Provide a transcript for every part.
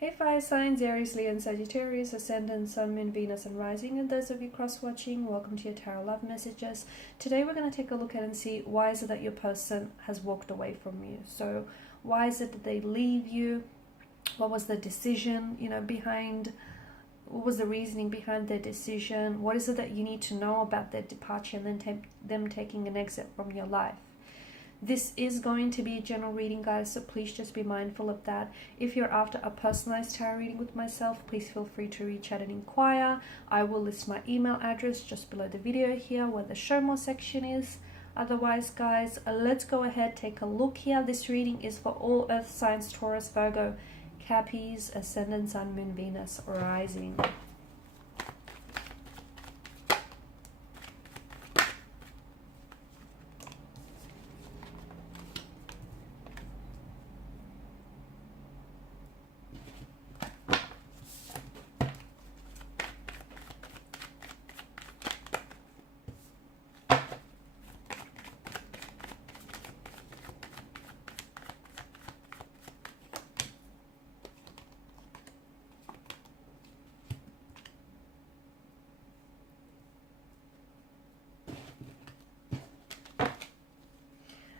Hey fire signs, Aries, Leo and Sagittarius, Ascendant, Sun, Moon, Venus and Rising, and those of you cross-watching, welcome to your Tarot Love Messages. Today we're going to take a look at and see why is it that your person has walked away from you. So why is it that they leave you? What was the decision, behind, what was the reasoning behind their decision? What is it that you need to know about their departure and then them taking an exit from your life? This is going to be a general reading, guys, so please just be mindful of that. If you're after a personalized tarot reading with myself, please feel free to reach out and inquire. I will list my email address just below the video here where the show more section is. Otherwise, guys, let's go ahead, take a look here. This reading is for all earth signs, Taurus, Virgo, Cappies, Ascendant, Sun, Moon, Venus, Rising.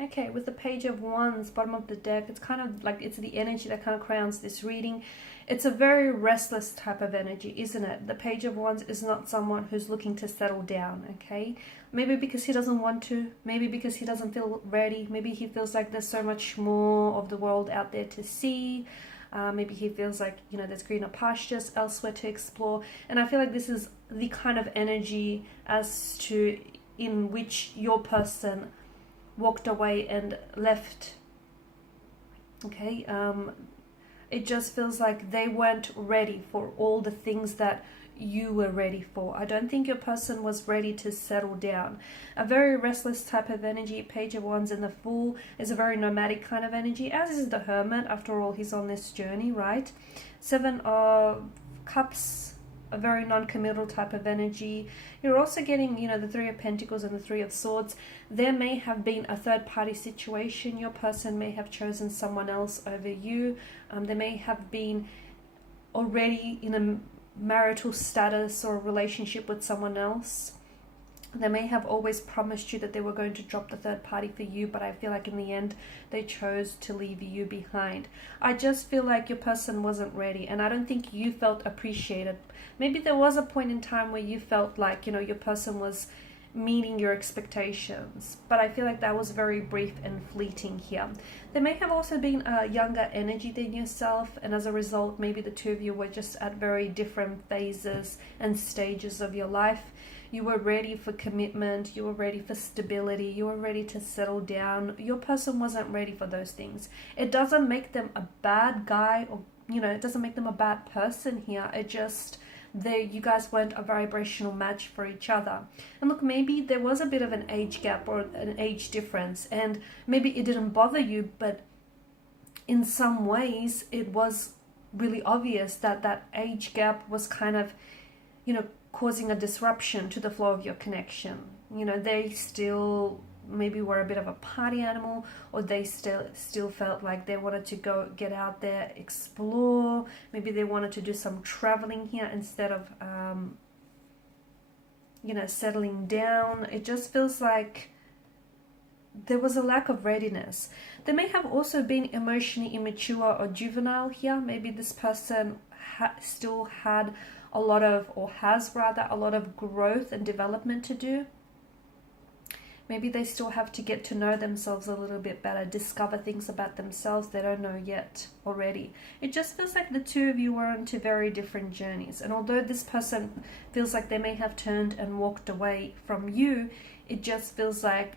Okay, with the Page of Wands, bottom of the deck, it's kind of like it's the energy that kind of crowns this reading. It's a very restless type of energy, isn't it? The Page of Wands is not someone who's looking to settle down, okay? Maybe because he doesn't want to, maybe because he doesn't feel ready, maybe he feels like there's so much more of the world out there to see. Maybe he feels like, there's greener pastures elsewhere to explore. And I feel like this is the kind of energy as to in which your person walked away and left. Okay, it just feels like they weren't ready for all the things that you were ready for. I don't think your person was ready to settle down. A very restless type of energy. Page of Wands and the Fool is a very nomadic kind of energy, as is the Hermit. After all, he's on this journey, right? Seven of Cups, a very non-committal type of energy. You're also getting, the Three of Pentacles and the Three of Swords. There may have been a third-party situation. Your person may have chosen someone else over you. They may have been already in a marital status or a relationship with someone else. They may have always promised you that they were going to drop the third party for you, but I feel like in the end they chose to leave you behind. I just feel like your person wasn't ready, and I don't think you felt appreciated. Maybe there was a point in time where you felt like, your person was meeting your expectations, but I feel like that was very brief and fleeting here. There may have also been a younger energy than yourself, and as a result, maybe the two of you were just at very different phases and stages of your life. You were ready for commitment, you were ready for stability, you were ready to settle down. Your person wasn't ready for those things. It doesn't make them a bad guy, or it doesn't make them a bad person here. It just, you guys weren't a vibrational match for each other. And look, maybe there was a bit of an age gap or an age difference, and maybe it didn't bother you, but in some ways it was really obvious that that age gap was kind of, causing a disruption to the flow of your connection. They still maybe were a bit of a party animal, or they still felt like they wanted to go get out there, explore. Maybe they wanted to do some traveling here instead of settling down. It just feels like there was a lack of readiness. There may have also been emotionally immature or juvenile here. Maybe this person still had a lot of, or has rather, a lot of growth and development to do. Maybe they still have to get to know themselves a little bit better, discover things about themselves they don't know yet already. It just feels like the two of you were on two very different journeys. And although this person feels like they may have turned and walked away from you, it just feels like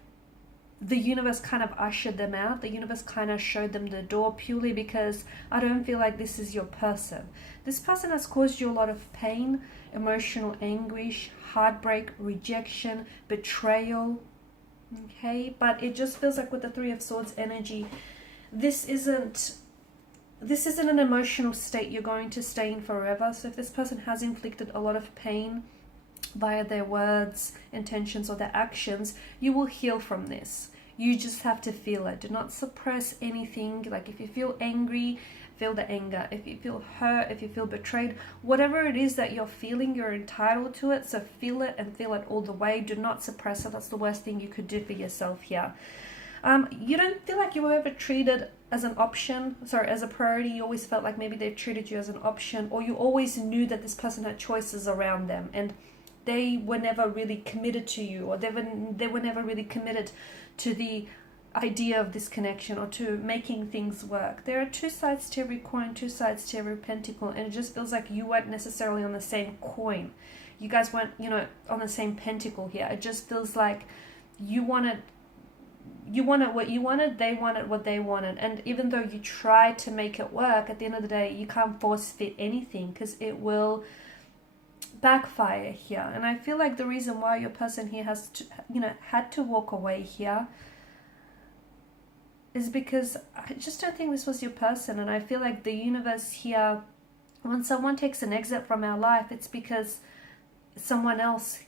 the universe kind of ushered them out. The universe kind of showed them the door, purely because I don't feel like this is your person. This person has caused you a lot of pain, emotional anguish, heartbreak, rejection, betrayal. Okay, but it just feels like with the Three of Swords energy, this isn't an emotional state you're going to stay in forever. So if this person has inflicted a lot of pain via their words, intentions, or their actions, you will heal from this. You just have to feel it. Do not suppress anything. Like if you feel angry, feel the anger, if you feel hurt, if you feel betrayed, whatever it is that you're feeling, you're entitled to it. So feel it and feel it all the way. Do not suppress it. That's the worst thing you could do for yourself here. You don't feel like you were ever treated as an option, as a priority. You always felt like maybe they treated you as an option, or you always knew that this person had choices around them and they were never really committed to you, or they were never really committed to the idea of this connection or to making things work. There are two sides to every coin, two sides to every pentacle, and it just feels like you weren't necessarily on the same coin. You guys weren't, on the same pentacle here. It just feels like you wanted what you wanted, they wanted what they wanted. And even though you try to make it work, at the end of the day, you can't force fit anything because it will backfire here. And I feel like the reason why your person here has to, had to walk away here is because I just don't think this was your person. And I feel like the universe here, when someone takes an exit from our life, it's because someone else,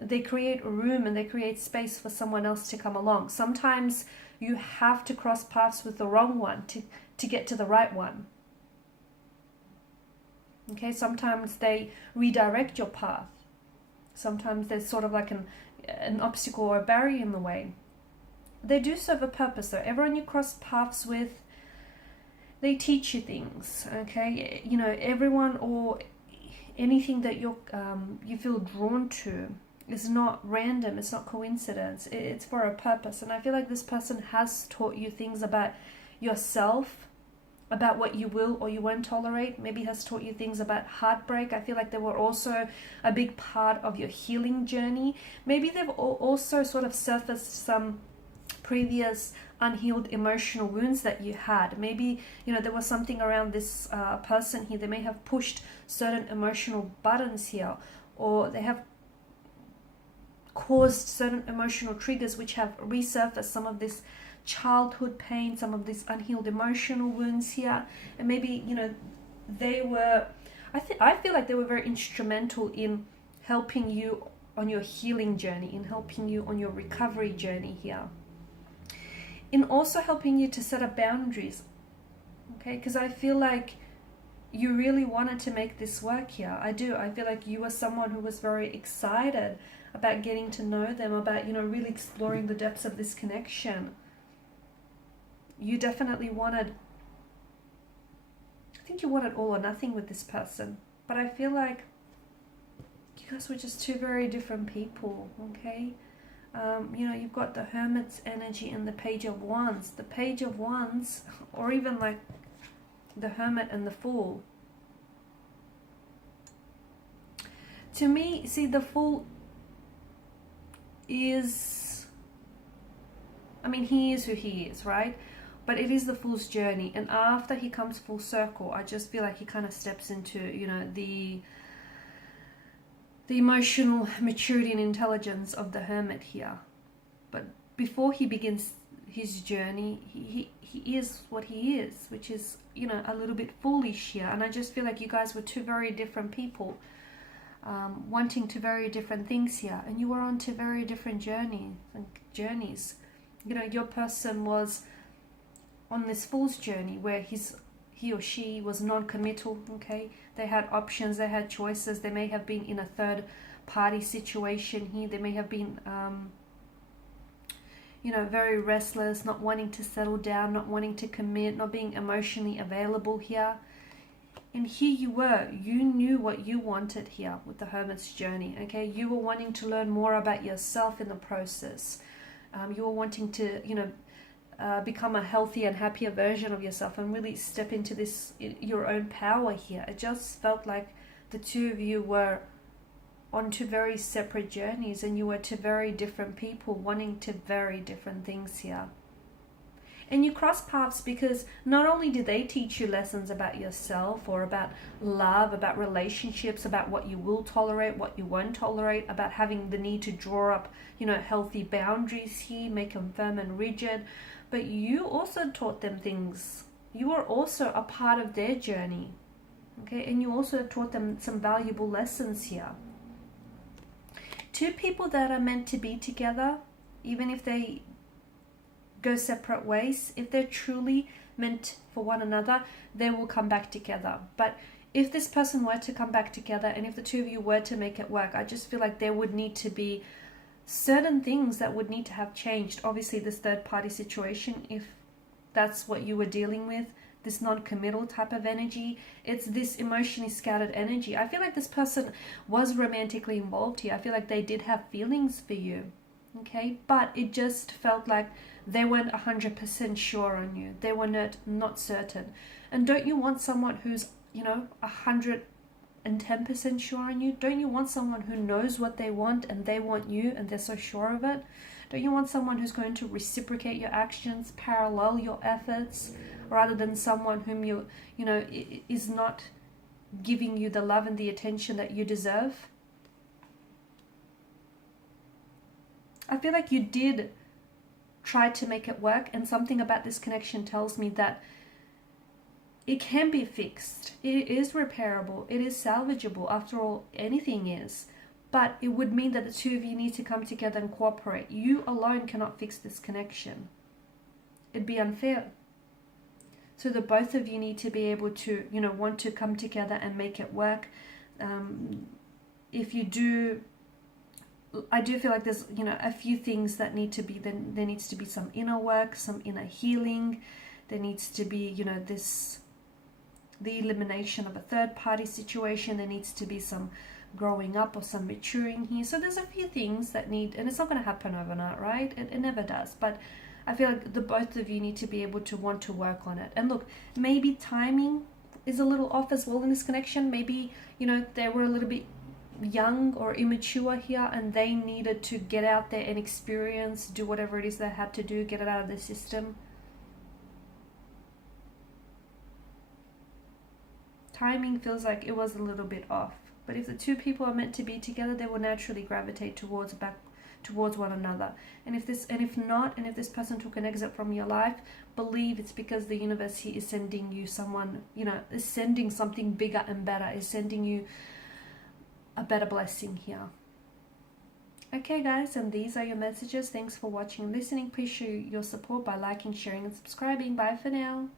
they create room and they create space for someone else to come along. Sometimes you have to cross paths with the wrong one to get to the right one. Okay, sometimes they redirect your path. Sometimes there's sort of like an obstacle or a barrier in the way. They do serve a purpose though. Everyone you cross paths with, they teach you things, okay? Everyone or anything that you feel drawn to is not random, it's not coincidence, it's for a purpose. And I feel like this person has taught you things about yourself, about what you will or you won't tolerate. Maybe has taught you things about heartbreak. I feel like they were also a big part of your healing journey. Maybe they've also sort of surfaced some previous unhealed emotional wounds that you had. Maybe there was something around this person here. They may have pushed certain emotional buttons here, or they have caused certain emotional triggers which have resurfaced some of this childhood pain, some of these unhealed emotional wounds here. And maybe they were, I feel like they were very instrumental in helping you on your healing journey, in helping you on your recovery journey here, in also helping you to set up boundaries, okay? Because I feel like you really wanted to make this work here. I do. I feel like you were someone who was very excited about getting to know them, about really exploring the depths of this connection. You definitely wanted, I think you wanted all or nothing with this person, but I feel like you guys were just two very different people, okay? You've got the Hermit's energy and the Page of Wands. The Page of Wands, or even like the Hermit and the Fool. To me, see, the Fool is, he is who he is, right? But it is the Fool's journey, and after he comes full circle, I just feel like he kind of steps into, the emotional maturity and intelligence of the Hermit here. But before he begins his journey, he is what he is, which is, a little bit foolish here. And I just feel like you guys were two very different people, wanting two very different things here, and you were on two very different journeys. Your person was on this Fool's journey where he or she was non-committal, okay? They had options, they had choices. They may have been in a third party situation here. They may have been, very restless, not wanting to settle down, not wanting to commit, not being emotionally available here. And here you were, you knew what you wanted here with the Hermit's journey, okay? You were wanting to learn more about yourself in the process. You were wanting to, become a healthier and happier version of yourself and really step into this, your own power here. It just felt like the two of you were on two very separate journeys, and you were two very different people wanting two very different things here. And you cross paths because not only did they teach you lessons about yourself or about love, about relationships, about what you will tolerate, what you won't tolerate, about having the need to draw up, healthy boundaries here, make them firm and rigid, but you also taught them things. You were also a part of their journey, okay? And you also taught them some valuable lessons here. Two people that are meant to be together, even if they go separate ways, if they're truly meant for one another, they will come back together. But if this person were to come back together, and if the two of you were to make it work, I just feel like there would need to be certain things that would need to have changed. Obviously, this third party situation, if that's what you were dealing with, this non-committal type of energy, it's this emotionally scattered energy. I feel like this person was romantically involved here. I feel like they did have feelings for you, okay? But it just felt like they weren't 100% sure on you. They were not certain. And don't you want someone who's, 110% sure on you? Don't you want someone who knows what they want and they want you and they're so sure of it? Don't you want someone who's going to reciprocate your actions, parallel your efforts, rather than someone whom is not giving you the love and the attention that you deserve? I feel like you did try to make it work, and something about this connection tells me that it can be fixed. It is repairable. It is salvageable. After all, anything is. But it would mean that the two of you need to come together and cooperate. You alone cannot fix this connection. It'd be unfair. So the both of you need to be able to, want to come together and make it work. If you do, I do feel like there's, a few things that need to be, then there needs to be some inner work, some inner healing. There needs to be, the elimination of a third party situation. There needs to be some growing up or some maturing here. So there's a few things that need, and it's not going to happen overnight, right? It never does. But I feel like the both of you need to be able to want to work on it. And look, maybe timing is a little off as well in this connection. Maybe, they were a little bit young or immature here, and they needed to get out there and experience, do whatever it is they had to do, get it out of the system. Timing feels like it was a little bit off. But if the two people are meant to be together, they will naturally gravitate towards one another. And if this person took an exit from your life, believe it's because the universe here is sending you someone, is sending something bigger and better, is sending you a better blessing here. Okay guys, and these are your messages. Thanks for watching and listening. Please show your support by liking, sharing and subscribing. Bye for now.